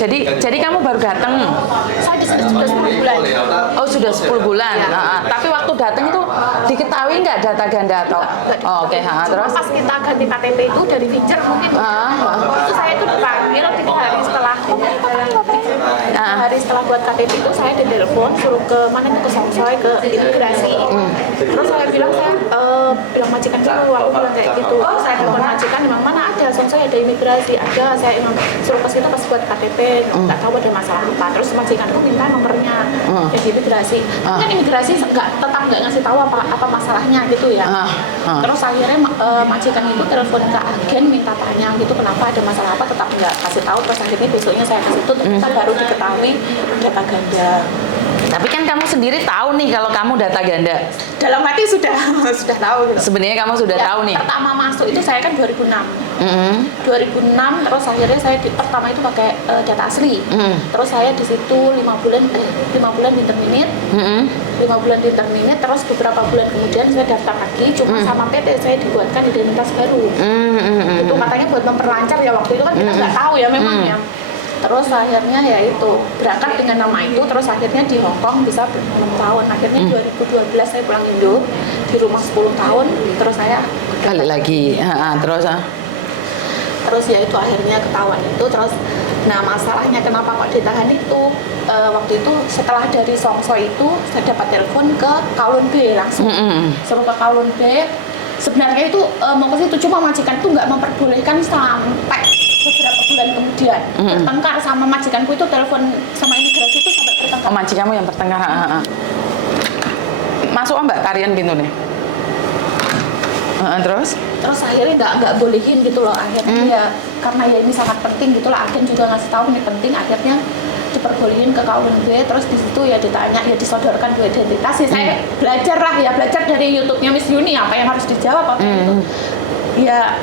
jadi kamu baru datang. Saya sudah 10 bulan. Oh, sudah 10 bulan. Ya. Tapi waktu datang itu diketahui nggak data ganda atau? Oh, oke. Terus pas kita ganti KTP itu dari Finger mungkin. Itu saya itu dipanggil 3 hari setelah 3 hari setelah buat KTP itu saya ditelepon suruh ke mana itu ke Songsoy ke imigrasi. Terus saya bilang bilang majikan dulu, aku bilang kayak gitu. Terus saya telepon majikan, memang mana ada Songsoy ada imigrasi, ada. Saya emang suruh ke situ pas buat KTP, nggak tahu ada masalah apa. Terus majikanku minta nomornya yang di imigrasi. Kan imigrasi tetap nggak ngasih tahu apa masalahnya gitu ya. Terus akhirnya majikan itu telepon ke agen minta tanya gitu kenapa ada masalah apa, tetap nggak kasih tahu. Terus akhirnya besoknya saya kasih itu ternyata baru diketahui data ganda. Tapi kan kamu sendiri tahu nih kalau kamu data ganda. Dalam hati sudah tahu gitu. Sebenarnya kamu sudah tahu nih. Pertama masuk itu saya kan 2006. 2006 terus akhirnya saya pertama itu pakai data asli. Terus saya di situ 5 bulan interminate. 5 bulan interminate terus beberapa bulan kemudian saya daftar lagi cuma sama PT saya dibuatkan identitas baru. Itu katanya buat memperlancar ya, waktu itu kan kita nggak tahu ya memang ya. Terus akhirnya ya itu berangkat dengan nama itu, terus akhirnya di Hong Kong bisa 6 tahun. Akhirnya 2012 saya pulang Indo, di rumah 10 tahun, terus saya balik lagi. Terus ya itu akhirnya ketahuan itu. Terus nah masalahnya kenapa kok ditahan itu, waktu itu setelah dari Songsoy itu saya dapat telepon ke Kowloon B langsung. Suruh ke Kowloon B. Sebenarnya itu mau ke situ cuma majikan itu nggak memperbolehkan sampai beberapa bulan kemudian. Bertengkar sama majikanku itu, telepon sama imigrasi itu sampai bertengkar. Oh, majikanmu yang bertengkar. Masuk Mbak tarian pintu nih. Terus akhirnya nggak bolehin gitu loh akhirnya ya, karena ya ini sangat penting gitu lah, agen juga ngasih tahu ini penting, akhirnya diperbolehin ke Kowloon B. Terus di situ ya ditanya, ya disodorkan 2 identitas. Ya saya belajar dari YouTube-nya Miss Yuni apa yang harus dijawab apa gitu. Ya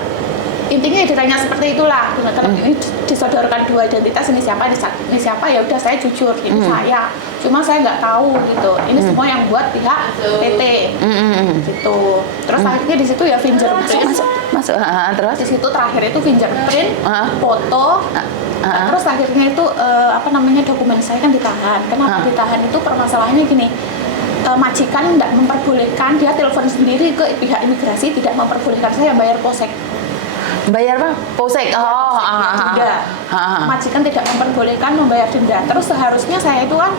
intinya ditanya seperti itulah. Ini disodorkan 2 identitas, ini siapa ya udah saya jujur ini saya, cuma saya nggak tahu gitu, ini semua yang buat pihak PT gitu. Terus akhirnya di situ ya fingerprint masuk. Terus di situ terakhir itu fingerprint, foto. Terus akhirnya itu dokumen saya kan ditahan. Kenapa ditahan itu permasalahannya gini, majikan tidak memperbolehkan, dia telepon sendiri ke pihak imigrasi, tidak memperbolehkan saya bayar posek. Bayar apa? Posek. Denda. Majikan tidak memperbolehkan membayar denda. Terus seharusnya saya itu kan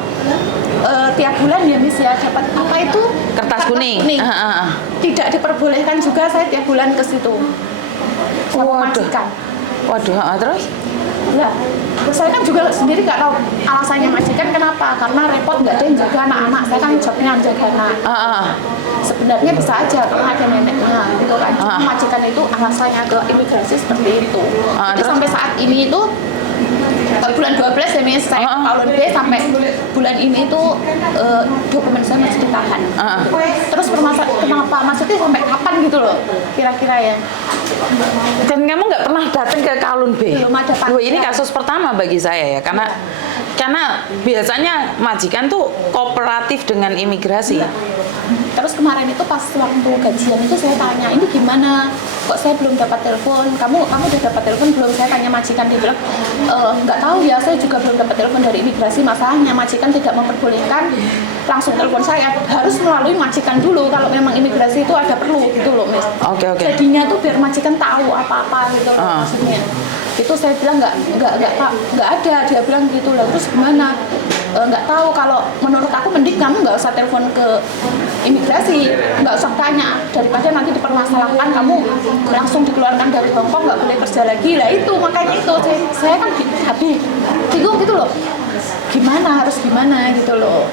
tiap bulan ya Miss ya dapat apa itu kertas kuning. Tidak diperbolehkan juga saya tiap bulan ke situ. Sama majikan. Terus? Lah, saya kan juga sendiri nggak tahu alasannya majikan kenapa, karena repot nggak ada yang jaga anak-anak, saya kan jobnya jaga anak. Sebenarnya bisa aja karena ada neneknya gitu kan, cuma majikan itu alasannya ke imigrasi seperti itu. Jadi sampai saat ini itu bulan 12 ya Miss, saya Kowloon B sampai bulan ini itu dokumen saya masih ditahan. Terus kenapa maksudnya sampai kapan gitu loh kira-kira ya. Dan kamu nggak pernah datang ke Kowloon B? Belum ada panggilan. Ini kasus pertama bagi saya ya, karena biasanya majikan tuh kooperatif dengan imigrasi. Terus kemarin itu pas waktu gajian itu saya tanya, ini gimana? Kok saya belum dapat telepon? Kamu udah dapat telepon belum? Saya tanya majikan, dia bilang nggak tahu ya, saya juga belum dapat telepon dari imigrasi. Masalahnya majikan tidak memperbolehkan langsung telepon saya, harus melalui majikan dulu kalau memang imigrasi itu ada perlu gitu loh Miss. Oke. Jadinya tuh biar majikan tahu apa-apa gitu loh maksudnya. Itu saya bilang nggak ada, dia bilang gitu lah. Terus gimana? Nggak tahu, kalau menurut aku mending kamu nggak usah telepon ke imigrasi, nggak usah tanya, daripada nanti dipermasalahkan kamu langsung dikeluarkan dari Hong Kong, nggak boleh kerja lagi lah. Itu makanya itu saya kan habis bingung gitu loh, harus gimana gitu loh.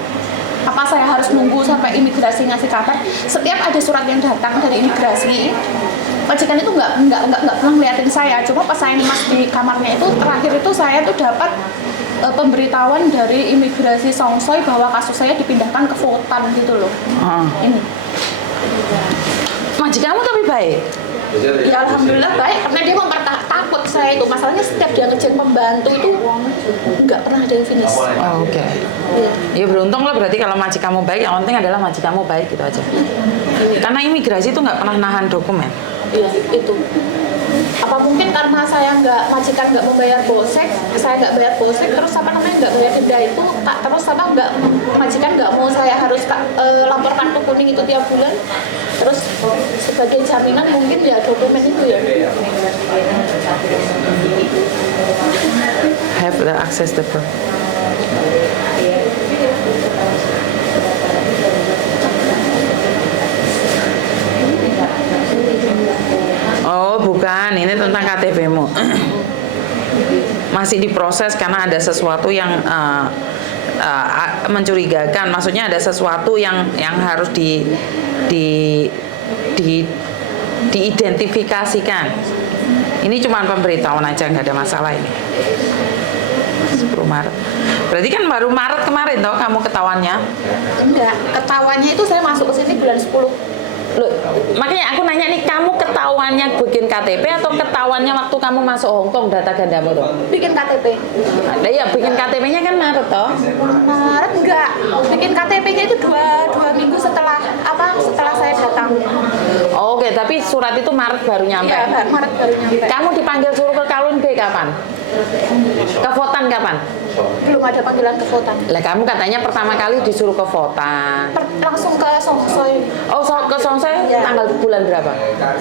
Apa saya harus nunggu sampai imigrasi ngasih kabar? Setiap ada surat yang datang dari imigrasi, majikan itu nggak pernah ngeliatin saya. Cuma pas saya ngemas di kamarnya itu, terakhir itu saya tuh dapat pemberitahuan dari imigrasi Songsoy bahwa kasus saya dipindahkan ke Fotan gitu loh. Ini. Majikanmu tapi baik? Ya alhamdulillah baik, karena dia takut saya itu. Masalahnya setiap dia ngejar pembantu itu nggak pernah ada yang finish. Oke. Ya beruntung lah berarti kalau majikanmu baik, yang penting adalah majikanmu baik gitu aja. Karena imigrasi itu nggak pernah nahan dokumen. Iya itu. Apa mungkin karena saya majikan nggak membayar bosek, saya nggak bayar bosek, terus nggak bayar denda itu, terus majikan nggak mau saya harus lapor kartu kuning itu tiap bulan, terus sebagai jaminan mungkin ya dokumen itu ya. Have the access the proof. Oh bukan, ini tentang KTP-mu. Masih diproses karena ada sesuatu yang mencurigakan. Maksudnya ada sesuatu yang harus diidentifikasikan. Ini cuma pemberitahuan aja, nggak ada masalah ini. 10 Maret. Berarti kan baru Maret kemarin toh kamu ketahuannya? Enggak, ketahuannya itu saya masuk ke sini bulan 10. Loh, makanya aku nanya nih, kamu ketahuannya bikin KTP atau ketahuannya waktu kamu masuk Hongkong data gandamu tuh? Bikin KTP. Nah, iya, bikin KTP-nya kan Maret toh? Maret enggak. Bikin KTP-nya itu dua minggu setelah saya datang. Oh, oke, tapi surat itu Maret baru nyampe. Iya, Maret baru nyampe. Kamu dipanggil suruh ke Kowloon Bay kapan? Ke Votan kapan? Belum ada panggilan ke Votan. Lah kamu katanya pertama kali disuruh ke Votan. Langsung ke Songsoy. Oh, ke Songsoy Ya. tanggal bulan berapa?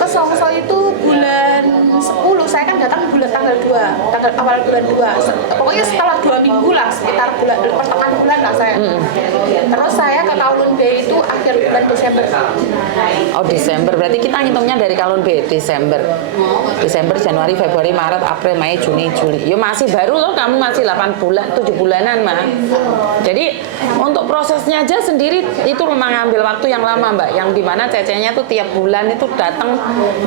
Ke Songsoy itu bulan 10. Saya kan datang tanggal 2, awal bulan 2. Pokoknya setelah 2 minggu lah, sekitar pertengahan bulan lah saya. Terus saya ke Kowloon Bay itu akhir bulan Desember. Oh, Desember. Berarti kita ngitungnya dari Kowloon Bay, Desember, Januari, Februari, Maret, April, Mei, Juni, Juli. Yo masih baru loh, kamu masih 8 bulan, 7 bulanan mah. Jadi untuk prosesnya aja sendiri itu memang ngambil waktu yang lama Mbak, yang dimana cecenya tuh tiap bulan itu datang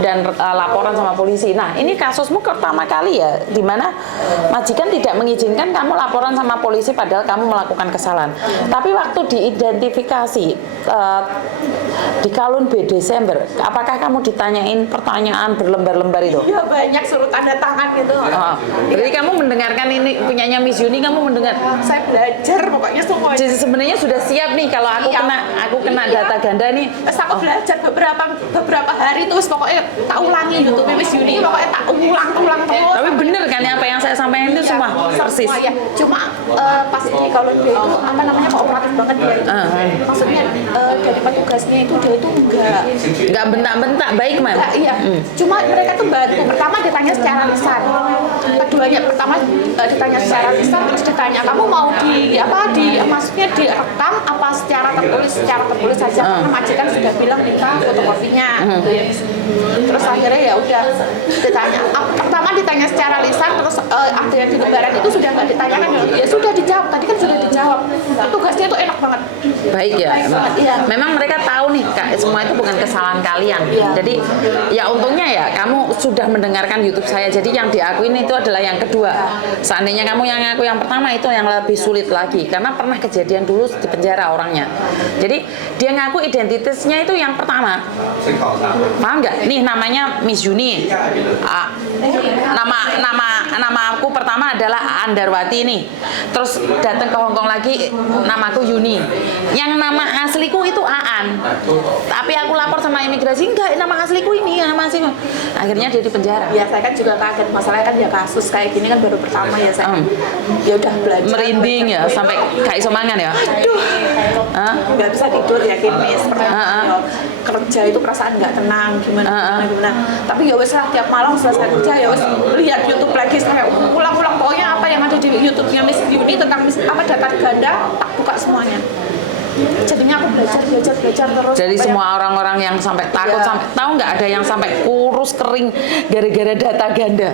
dan laporan sama polisi. Nah ini kasusmu pertama kali ya, dimana majikan tidak mengizinkan kamu laporan sama polisi padahal kamu melakukan kesalahan. Tapi waktu diidentifikasi di Kowloon Bay Desember, apakah kamu ditanyain pertanyaan berlembar-lembar itu? Iya banyak, suruh tanda tangan gitu. Oh, berarti kamu mendengarkan ini punyanya Miss Yuni, kamu mendengar? Saya belajar pokoknya semuanya. Jadi sebenarnya sudah siap nih kalau aku kena data ganda nih. Terus aku belajar beberapa hari terus pokoknya tak ulangi YouTube Miss Yuni, pokoknya tak ulang terus. Tapi bener kan ya apa yang saya sampaikan itu semua persis. Ya. Cuma pas di Kowloon Bay itu kooperatif banget dia itu. Maksudnya dari petugasnya itu dia itu nggak bentak-bentak, baik Mam. Iya. Cuma mereka tuh bantu. Pertama ditanya secara lisan. Keduanya pertama ditanya secara lisan, terus ditanya kamu mau maksudnya direkam apa secara tertulis saja, karena majikan sudah bilang minta fotokopinya. Terus akhirnya ya udah ditanya. Pertama ditanya secara lisan, terus ada yang di lebaran itu sudah nggak ditanyakan, ya sudah dijawab. Tadi kan sudah dijawab. Tugasnya tuh enak banget. Baik ya. Iya. Memang mereka tahu nih Kak, semua itu bukan kesalahan kalian. Iya. Jadi ya untungnya ya kamu sudah mendengarkan YouTube saya. Jadi yang diakuin itu adalah yang kedua. Seandainya kamu yang ngaku yang pertama itu yang lebih sulit lagi karena pernah kejadian dulu di penjara orangnya. Jadi dia ngaku identitasnya itu yang pertama. Paham nggak? Nih namanya Miss Yuni. Nama aku pertama adalah Andarwati nih. Terus datang ke Hongkong lagi, namaku Yuni. Yang nama asliku itu Aan. Tapi aku lapor sama imigrasi, enggak, nama asliku ini, nama asliku. Akhirnya dia di penjara. Ya saya kan juga kaget, masalahnya kan ya kasus kayak gini kan baru pertama ya saya. Ya udah belajar. Merinding ya sampai kayak semangan ya. Aduh. Nggak bisa tidur ya gini seperti kerja itu perasaan nggak tenang gimana. Tapi ya wes lah tiap malam selesai kerja ya wes lihat YouTube lagi sampai ulang-ulang pokoknya apa yang ada di YouTube-nya Miss Yuni tentang data ganda tak buka semuanya. Jadinya aku belajar terus. Jadi semua orang-orang yang sampai takut sampai tahu nggak ada yang sampai kurus kering gara-gara data ganda.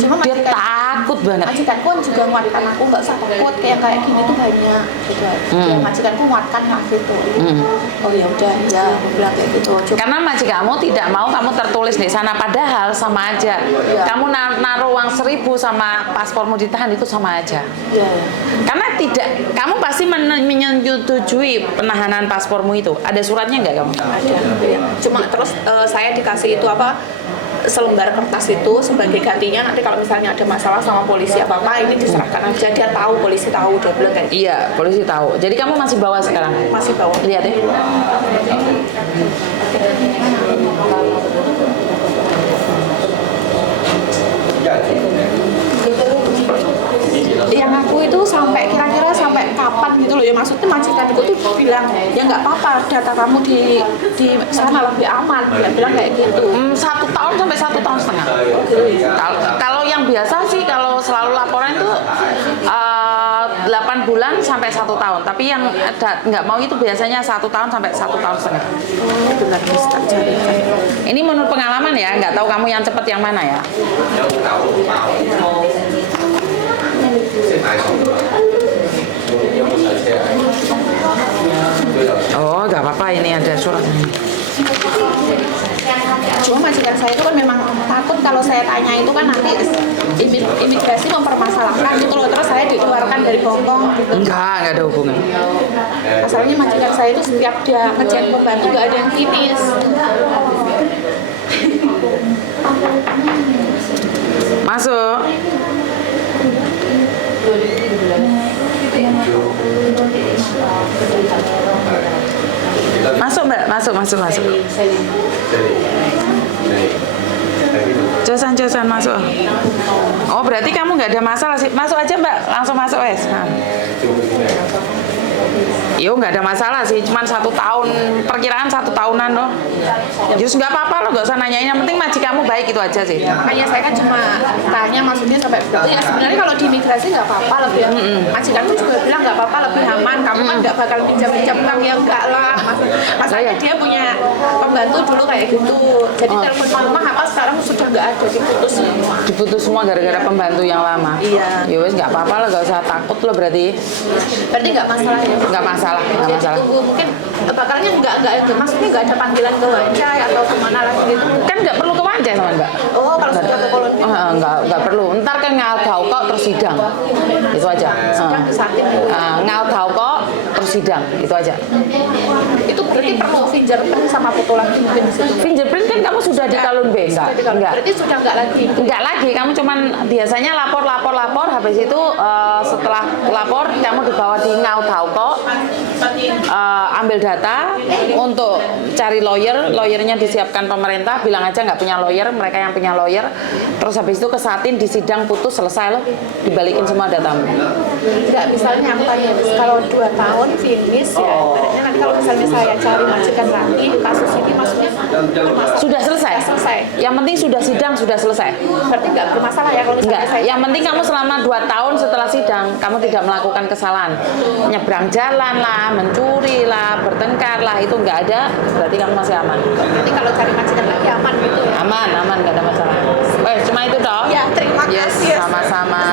Cuma dia takut banget. Majikanku juga nguatkan aku nggak usah takut kayak gini tuh banyak gitu. Ya, majikanku nguatkan waktu itu. Oh ya udah ya aku bilang kayak gitu. Karena majikanmu tidak mau kamu tertulis di sana padahal sama aja. Kamu naruh uang 1.000 sama paspormu ditahan itu sama aja. Iya. Karena kamu pasti menyetujui penahanan paspormu itu. Ada suratnya nggak kamu? Ada. Cuma terus saya dikasih itu selembar kertas itu sebagai gantinya nanti kalau misalnya ada masalah sama polisi apa ini diserahkan aja, dia tahu, polisi tahu, dia bilang kayak gitu. Iya, polisi tahu. Jadi kamu masih bawa sekarang? Masih bawa. Lihat ya. yang aku itu sampai kira-kira sampai kapan gitu loh ya, maksudnya majikanku tuh bilang ya nggak apa-apa data kamu di sana lebih aman, dia bilang kayak gitu. 1 tahun sampai 1,5 tahun. Kalau yang biasa sih kalau selalu laporan itu 8 bulan sampai 1 tahun. Tapi yang nggak mau itu biasanya 1 tahun sampai 1,5 tahun. Benar, harus tak carikan. Ini menurut pengalaman ya, nggak tahu kamu yang cepat yang mana ya. Oh, nggak apa-apa, ini ada suratnya. Cuma majikan saya itu kan memang takut kalau saya tanya itu kan nanti imigrasi mempermasalahkan gitu loh, terus saya dikeluarkan dari Hongkong gitu. Nggak ada hubungan. Masalahnya majikan saya itu setiap dia ngecek pembantu nggak ada yang finish. Masuk. Masuk Mbak, masuk. Josan masuk. Oh berarti kamu nggak ada masalah sih. Masuk aja Mbak, langsung masuk wes. Nah. Yo nggak ada masalah sih, cuman 1 tahun, perkiraan 1 tahunan loh. Justru nggak apa-apa loh, nggak usah nanyain. Yang penting majikanmu baik itu aja sih. Makanya saya kan cuma tanya maksudnya sampai begitu ya, sebenarnya kalau di imigrasi nggak apa-apa lebih majikanku juga bilang nggak apa-apa lebih aman, kamu kan nggak bakal pinjam uang ya enggak lah. Masalahnya dia punya pembantu dulu kayak gitu, jadi telepon mama apa sekarang sudah nggak ada, Diputus semua gara-gara pembantu yang lama. Iya. Ya wes nggak apa-apa lah, nggak usah takut loh berarti. Berarti nggak masalah ya? Nggak masalah. Tunggu mungkin bakalnya nggak maksudnya nggak ada panggilan ke Wancai atau kemana lagi gitu. Kan nggak perlu ke Wancai sama Mbak. Oh kalau sudah ke Kolon Nggak perlu. Ntar kan ngalgau kok terus sidang. Itu aja. disatin. Ngalgau kok terus sidang. Itu aja. Itu berarti perlu fingerprint sama foto lagi mungkin di situ. Fingerprint kan kamu sudah di Kalun B, enggak? Enggak. Berarti sudah nggak lagi. Enggak lagi, kamu cuman biasanya lapor, habis itu setelah lapor kamu dibawa di Ngautauko, ambil data untuk cari lawyernya disiapkan pemerintah, bilang aja nggak punya lawyer, mereka yang punya lawyer, terus habis itu kesatin di sidang putus selesai loh, dibalikin semua datamu. Nggak, misalnya aku tanya, kalau 2 tahun finish ya, ibaratnya nanti kalau misalnya saya cari majikan lagi, kasus ini maksudnya bermasalah. Sudah selesai? Selesai. Yang penting sudah sidang, sudah selesai. Berarti nggak bermasalah ya kalau misalnya Enggak, saya yang penting kamu selama 2 tahun setelah sidang kamu tidak melakukan kesalahan, nyebrang jalan lah, mencuri lah, bertengkar lah, itu nggak ada, berarti kamu masih aman. nanti kalau cari majikan lagi aman gitu ya. Aman, nggak ada masalah. Cuma itu toh. Ya, terima Yes, kasih. sama-sama.